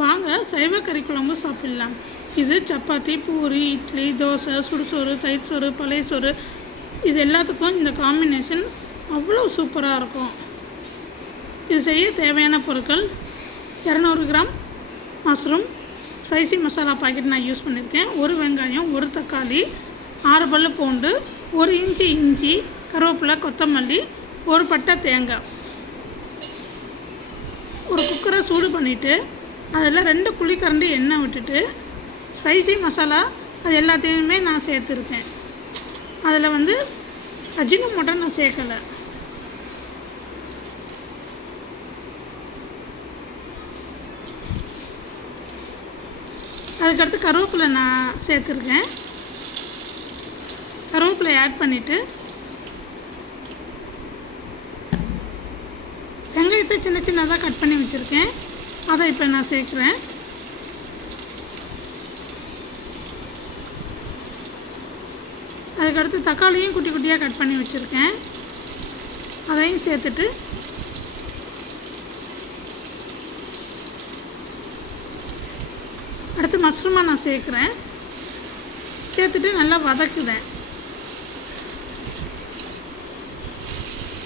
வாங்க சைவ கறி குழம்பு சாப்பிடலாம். இது சப்பாத்தி, பூரி, இட்லி, தோசை, சுடுசோறு, தயிர் சோறு, பழைய சோறு இது எல்லாத்துக்கும் இந்த காம்பினேஷன் அவ்வளோ சூப்பராக இருக்கும். இது செய்ய தேவையான பொருட்கள் 200 gram mushroom spicy masala packet நான் யூஸ் பண்ணியிருக்கேன். 1 வெங்காயம், 1 தக்காளி, 6 பல்லு பூண்டு, 1 இன்ச்சு இஞ்சி, கருவேப்பிலை, கொத்தமல்லி, 1 பட்டை தேங்காய். ஒரு குக்கரை சூடு பண்ணிவிட்டு அதில் 2 குழிக்கரண்டி எண்ணெய் விட்டுட்டு ஸ்பைசி மசாலா அது எல்லாத்தையுமே நான் சேர்த்துருக்கேன். அதில் அஜினோமோட்டோ நான் சேர்க்கலை. அதுக்கடுத்து கருவேப்பிலை நான் சேர்த்துருக்கேன். கருவேப்பிலை ஆட் பண்ணிவிட்டு வெங்காயத்தை சின்ன சின்னதாக கட் பண்ணி வச்சுருக்கேன். அதை இப்போ நான் சேர்க்குறேன். அதுக்கடுத்து தக்காளியும் குட்டி குட்டியாக கட் பண்ணி வச்சுருக்கேன். அதையும் சேர்த்துட்டு அடுத்து மஷ்ரூமாக நான் சேர்க்குறேன். சேர்த்துட்டு நல்லா வதக்குவேன்.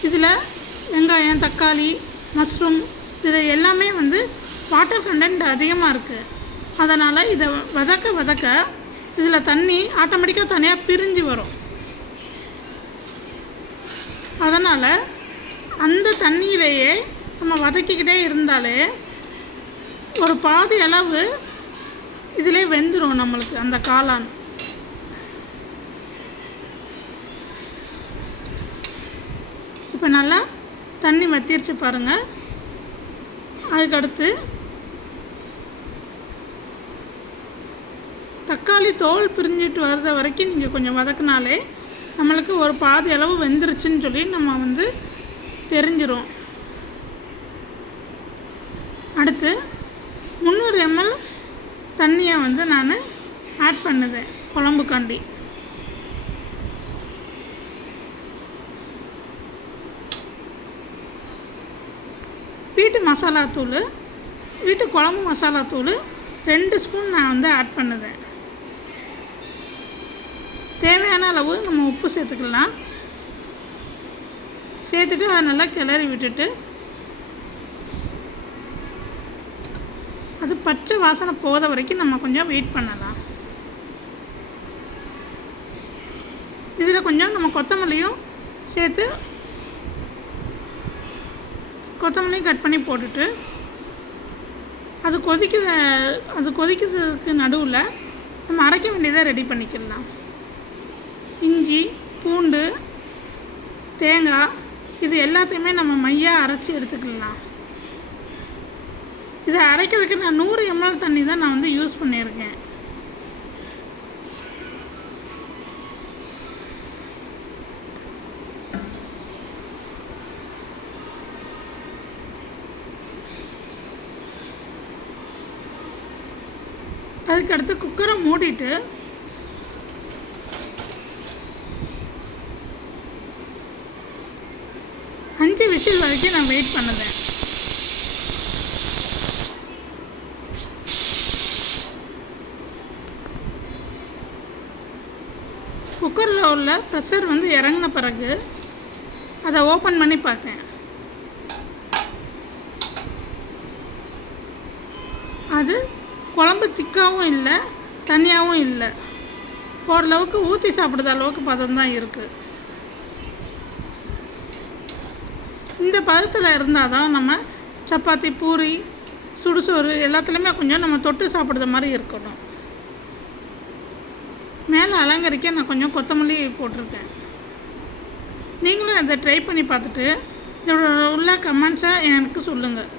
இதில் வெங்காயம், தக்காளி, மஷ்ரூம் இது எல்லாமே வாட்டர் கண்டென்ட் அதிகமாக இருக்குது. அதனால் இதை வதக்க இதில் தண்ணி ஆட்டோமேட்டிக்காக தனியாக பிரிஞ்சு வரும். அதனால் அந்த தண்ணியிலேயே நம்ம வதக்கிக்கிட்டே இருந்தாலே ஒரு பாதி அளவு இதிலே வெந்துடும் நம்மளுக்கு அந்த காளான். இப்போ நல்லா தண்ணி வற்றிருச்சு பாருங்கள். அதுக்கடுத்து தக்காளி தோல் பிரிஞ்சிட்டு வர்ற வரைக்கும் நீங்கள் கொஞ்சம் வதக்கினாலே நம்மளுக்கு ஒரு பாதி அளவு வெந்துருச்சுன்னு சொல்லி நம்ம தெரிஞ்சிடும். அடுத்து 300 ml தண்ணியை நான் ஆட் பண்ணுவேன் குழம்புக்காண்டி. வீட்டு மசாலாத்தூள், வீட்டு குழம்பு மசாலாத்தூள் 2 ஸ்பூன் நான் ஆட் பண்ணுவேன். தேவையான அளவு நம்ம உப்பு சேர்த்துக்கலாம். சேர்த்துட்டு அதை நல்லா கிளறி விட்டுட்டு அது பச்சை வாசனை போகிற வரைக்கும் நம்ம கொஞ்சம் வெயிட் பண்ணலாம். இதில் கொஞ்சம் நம்ம கொத்தமல்லியும் சேர்த்து கொத்தமல்லியும் கட் பண்ணி போட்டுட்டு அது கொதிக்கிறதுக்கு நடுவில் நம்ம அரைக்க வேண்டியதை ரெடி பண்ணிக்கலாம். இஞ்சி, பூண்டு, தேங்காய் இது எல்லாத்தையுமே நம்ம மையாக அரைச்சி எடுத்துக்கலாம். இதை அரைக்கிறதுக்கு நான் 100 ml தண்ணி தான் நான் யூஸ் பண்ணியிருக்கேன். அதுக்கடுத்து குக்கரை மூடிட்டு 5 விசில் வரைக்கும் நான் வெயிட் பண்ணுவேன். குக்கரில் உள்ள ப்ரெஷர் இறங்கின பிறகு அதை ஓப்பன் பண்ணி பார்த்தேன். அது குழம்பு திக்காகவும் இல்லை, தனியாகவும் இல்லை, ஓரளவுக்கு ஊற்றி சாப்பிடுற அளவுக்கு பதம் தான் இருக்குது. இந்த பதத்தில் இருந்தால் தான் நம்ம சப்பாத்தி, பூரி, சுடுசோறு எல்லாத்துலேயுமே கொஞ்சம் நம்ம தொட்டு சாப்பிட்ற மாதிரி இருக்கணும். மேலே அலங்கரிக்க நான் கொஞ்சம் கொத்தமல்லி போட்டிருக்கேன். நீங்களும் இதை ட்ரை பண்ணி பார்த்துட்டு இதோட உள்ள கமெண்ட்ஸை எனக்கு சொல்லுங்கள்.